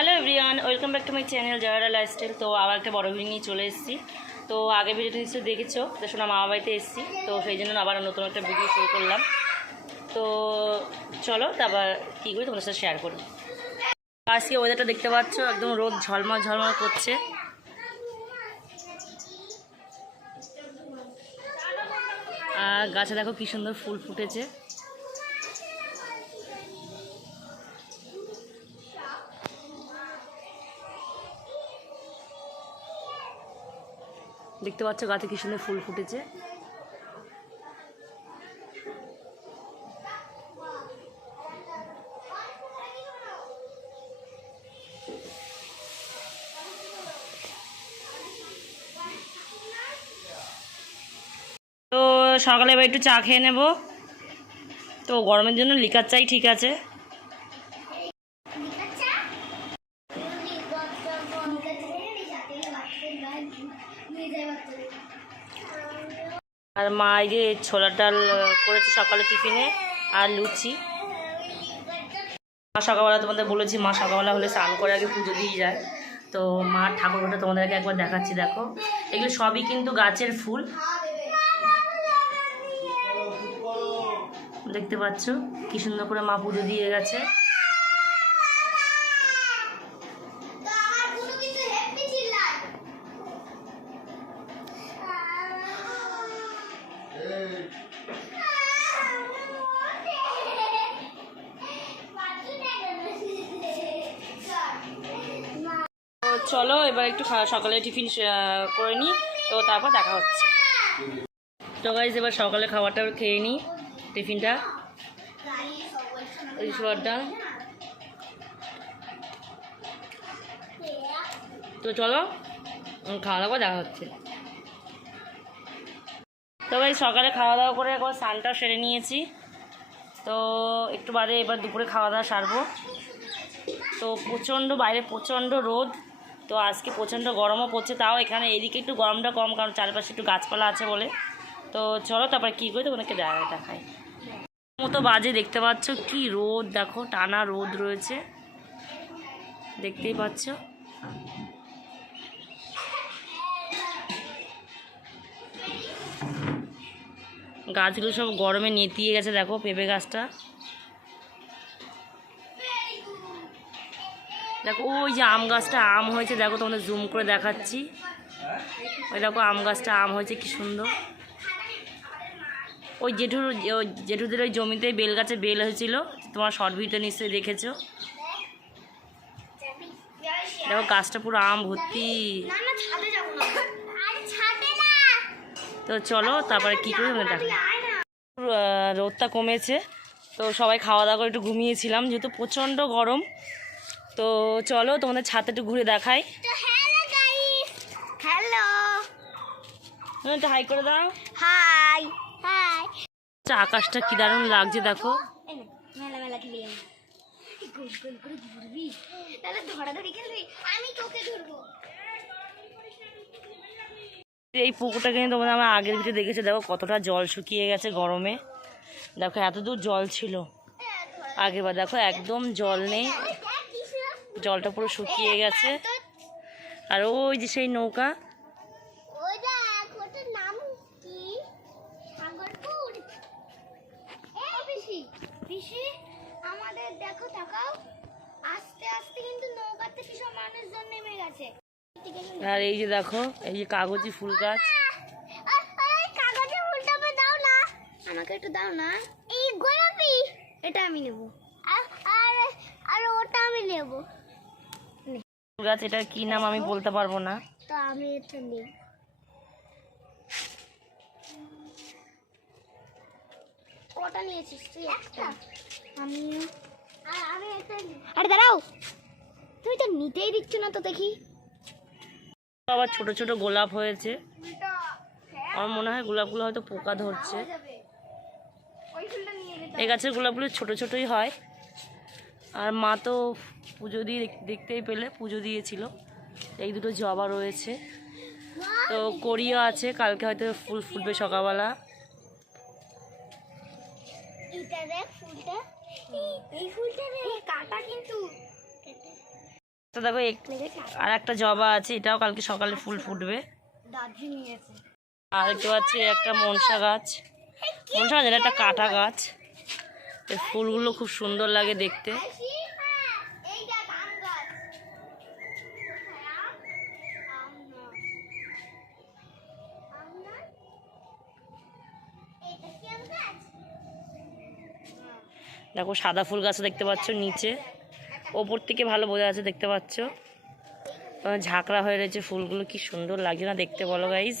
Hello everyone, welcome back to my channel জয়রা lifestyle. তো আবার একটা বড় ভিডিও নিয়ে চলে এসেছি। তো আগে ভিডিওটা নিশ্চয়ই দেখেছো, শোনা মামা বাড়িতে এসেছি, তো সেই জন্য আবার নতুন একটা ভিডিও শুরু করলাম। তো চলো তারপর কী করি তোমাদের সাথে শেয়ার করি। আজকে ওয়েদারটা দেখতে পাচ্ছ, একদম রোদ ঝলমল ঝলমল করছে। আর গাছে দেখো কি সুন্দর ফুল ফুটেছে। দেখতে পাচ্ছ গাছে কি সুন্দর ফুল ফুটেছে। তো সকালে এবার একটু চা খেয়ে নেব। তো গরমের জন্য লিকার চাই, ঠিক আছে। আর মা এই যে ছোলার ডাল করেছে সকালে টিফিনে, আর লুচি। মা সকালবেলা তোমাদের বলেছি, মা সকালবেলা হলে স্নান করে আগে পুজো দিয়ে যায়। তো মা ঠাকুরঘরটা তোমাদেরকে একবার দেখাচ্ছি, দেখো এগুলো সবই কিন্তু গাছের ফুল। দেখতে পাচ্ছ কি সুন্দর করে মা পুজো দিয়ে গেছে। চলো এবার একটু সকালে টিফিন করে নিই, তো তারপর দেখা হচ্ছে। তো গাইস এবার সকালে খাবারটা খেয়ে নিই, টিফিনটা ওই ছোলার ডাল। তো চলো খাওয়া দাওয়া দেখা হচ্ছে। তো ভাই সকালে খাওয়া দাওয়া করে একবার স্নানটাও সেরে নিয়েছি। তো একটু বাদে এবার দুপুরে খাওয়া দাওয়া সারবো। তো প্রচণ্ড বাইরে প্রচণ্ড রোদ, তো আজকে প্রচণ্ড গরমও পড়ছে। তাও এখানে এদিকে একটু গরমটা কম, কারণ চারপাশে একটু গাছপালা আছে বলে। তো চলো তারপরে কী করি তোমাদেরকে দেখাই। মতো বাজে, দেখতে পাচ্ছ কি রোদ, দেখো টানা রোদ রয়েছে, দেখতেই পাচ্ছ। গাছগুলো সব গরমে নেতিয়ে গেছে, দেখো পেঁপে গাছটা দেখো। ওই যে আম গাছটা আম হয়েছে, দেখো তোমাদের জুম করে দেখাচ্ছি। ওই দেখো আম গাছটা আম হয়েছে কি সুন্দর। ওই জেঠুদের ওই জমিতে বেল গাছে বেল হয়েছিল, তোমার শর্ট ভিডিওতে নিশ্চয়ই দেখেছো। দেখো গাছটা পুরো আম ভর্তি। তো চলো তারপরে কী করে দেখো। রোদটা কমেছে, তো সবাই খাওয়া দাওয়া করে একটু ঘুমিয়েছিলাম, যেহেতু প্রচণ্ড গরম। তো চলো তোমাদের ছাদে একটু ঘুরে দেখাই। হ্যালো, একটু হাই করে দাও। High high. আকাশটা কি দারুণ লাগছে দেখো। মেলা মেলা খেলি, গোল গোল করে ঘুরবি, তাহলে ধরাধরি খেলবি, আমি তোকে ধরবো। এই পুকুরটা কিন্তু তোমরা আমার আগের ভিডিও দেখেছো, দেখো কতটা জল শুকিয়ে গেছে গরমে। দেখো এত দূর জল ছিল আগেবার, দেখো একদম জল নেই, জলটা পুরো শুকিয়ে গেছে। আর ওই যে সেই নৌকা, আমাদের দেখো তাকাও, আস্তে আস্তে কিন্তু নৌকা থেকে সব মানুষজন নেমে গেছে। আর এই যে দেখো এই যে কাগজি ফুল গাছ। কাগজে ফুলটা দাও না, আমাকে একটু দাও না। এই গোলাপি এটা আমি নেব, আর ওটা আমি নেব। ফুল গাছ, এটার কি নাম আমি বলতে পারবো না। তো আমি এটা নেব। ওটা নিয়েছিস তুই একটা, আমি একটা। আরে দাঁড়াও, তুই তো নিতেই দিচ্ছ না তো দেখি। আবার ছোট ছোট গোলাপ হয়েছে, আমার মনে হয় গোলাপগুলো হয়তো পোকা ধরছে। এই গাছের গোলাপগুলো ছোট ছোটই হয়। আর মা তো পুজো দিয়ে দেখতেই পেলে পুজো দিয়েছিল। এই দুটো জবা রয়েছে, তো কড়িও আছে, কালকে হয়তো ফুল ফুটবে সকালবেলা। এটা দেখ ফুলটা, এই ফুলটা রে কাটা কিন্তু। তো দেখো আর একটা জবা আছে, এটাও কালকে সকালে ফুল ফুটবে। আর দেখতে পাচ্ছি একটা মনসা গাছ, মনসা গাছ এটা একটা কাঁটা গাছ। এর ফুলগুলো খুব সুন্দর লাগে দেখতে। দেখো সাদা ফুল গাছ দেখতে পাচ্ছ নিচে, ওপর থেকে ভালো বোঝা যাচ্ছে, দেখতে পাচ্ছ ঝাঁকড়া হয়ে রয়েছে ফুলগুলো, কি সুন্দর লাগছে না দেখতে, বলো গাইজ।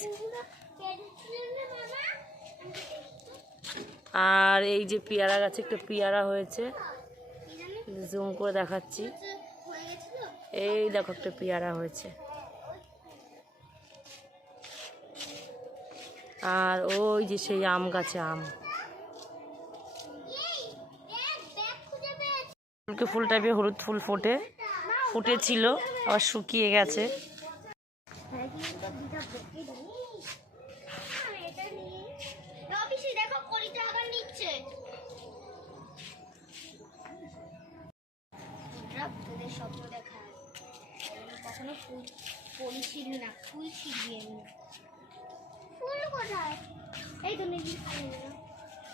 আর এই যে পেয়ারা গাছে একটা পেয়ারা হয়েছে, জুম করে দেখাচ্ছি, এই দেখো একটা পেয়ারা হয়েছে। আর ওই যে সেই আম গাছে আম, ফুল টাইপের হলুদ ফুল ফুটেছিল, আবার শুকিয়ে গেছে। স্বপ্ন দেখা কখনো ফুল ছিড়বি না, ফুল ছিড়বি আমি। ফুল কোথায়? এই তো নেই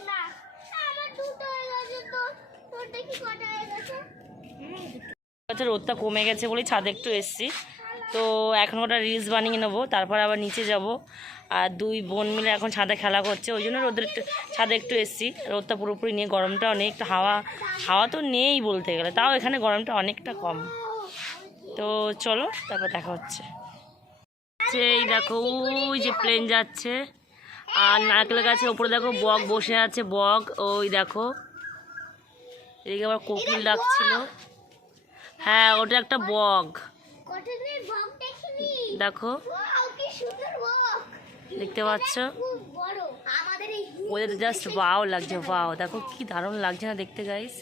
না, আমার দুটো হয়ে গেছে, তো তোর দেখি কটা হয়ে গেছে। রোদটা কমে গেছে বলেই ছাদে একটু এসছি, তো এখন ওটা রিলস বানিয়ে নেবো, তারপর আবার নিচে যাব। আর দুই বোন মিলে এখন ছাদে খেলা করছে, ওই জন্য রোদের একটু ছাদে একটু এসছি। রোদটা পুরোপুরি নিয়ে, গরমটা অনেকটা, হাওয়া তো নেই বলতে গেলে, তাও এখানে গরমটা অনেকটা কম। তো চলো তারপর দেখা হচ্ছে। এই দেখো ওই যে প্লেন যাচ্ছে, আর নারকেল গাছের ওপরে দেখো বক বসে আছে, বক ওই দেখো, এদিকে আবার কোকিল ডাকছিল। হ্যাঁ ওটা একটা বক, দেখো দেখতে পাচ্ছ, ওদের জাস্ট ওয়াও লাগছে, ওয়াও দেখো কি দারুণ লাগছে না দেখতে গাইস।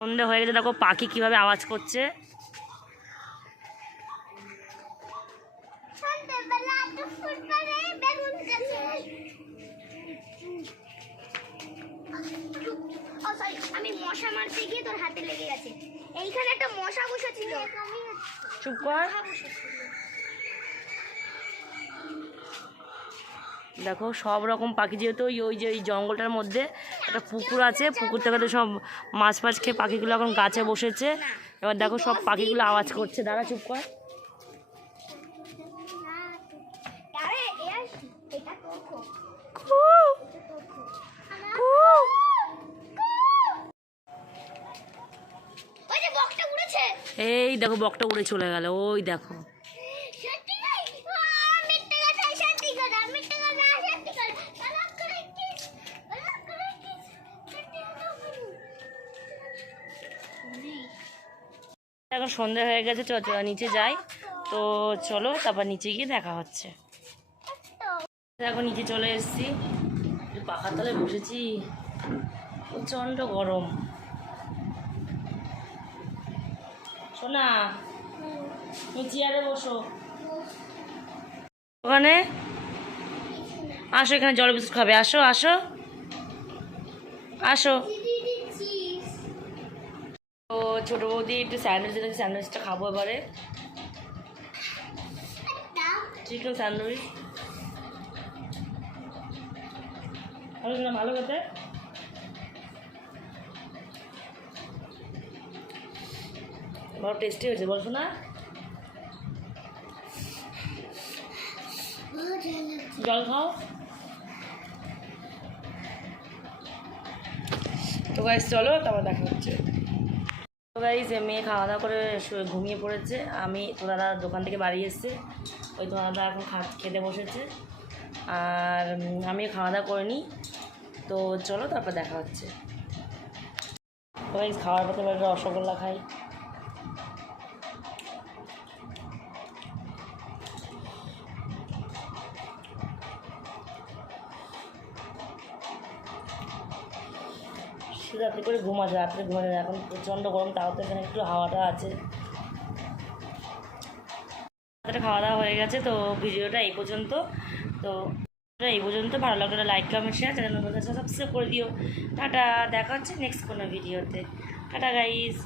সন্ধ্যে হয়ে গেছে, দেখো পাখি কিভাবে আওয়াজ করছে। আমি মশা মারতে গিয়ে তোর হাতে লেগে গেছে। এইখানে একটা মশা বসেছিল, চুপ কর। দেখো সব রকম পাখি, যেহেতু ওই যে ওই জঙ্গলটার মধ্যে একটা পুকুর আছে, পুকুর থেকে তো সব মাছ খেয়ে পাখিগুলো এখন গাছে বসেছে। এবার দেখো সব পাখিগুলো আওয়াজ করছে, দাঁড়া চুপ কর। এই দেখো বকটা উড়ে চলে গেল, ওই দেখো। এখন সন্ধ্যা হয়ে গেছে, নিচে যাই। তো চলো তারপর নিচে গিয়ে দেখা হচ্ছে। এখন নিচে চলে এসেছি, পাখার তলায় বসেছি, প্রচণ্ড গরম। শোনা তুমি চেয়ারে বসো, ওখানে আসো, এখানে জল বিস্কুট খাবে, আসো আসো আসো। তো ছোটো বৌদি একটু স্যান্ডউইচ দিয়েছে, স্যান্ডউইচটা খাবো এবারে, চিকেন স্যান্ডউইচ। ভালো খেতে, ভালো টেস্টি হয়েছে, বলছো না? জল খাও। তো গাইস চলো তারপর দেখা হচ্ছে। তো গাইস মেয়ে খাওয়া দাওয়া করে ঘুমিয়ে পড়েছে, আমি তো দাদা দোকান থেকে বাড়ি এসছে, ওই তো দাদা এখন খেতে বসেছে, আর আমি খাওয়া দাওয়া করিনি। তো চলো তারপর দেখা হচ্ছে। তো গাইস খাওয়ার পথে একটা রসগোল্লা খাই। রাত্রে করে ঘুম আছে, রাত্রে ঘুমানো যায়, এখন প্রচণ্ড গরম, তাও তো এখানে একটু হাওয়াটা আছে। খাওয়া দাওয়া হয়ে গেছে। তো ভিডিওটা এই পর্যন্ত। তো এই পর্যন্ত ভালো লাগলে লাইক কমেন্ট শেয়ার, চ্যানেল নতুন সাবস্ক্রাইব করে দিও। টাটা, দেখা হচ্ছে নেক্সট কোনো ভিডিওতে। Tata guys.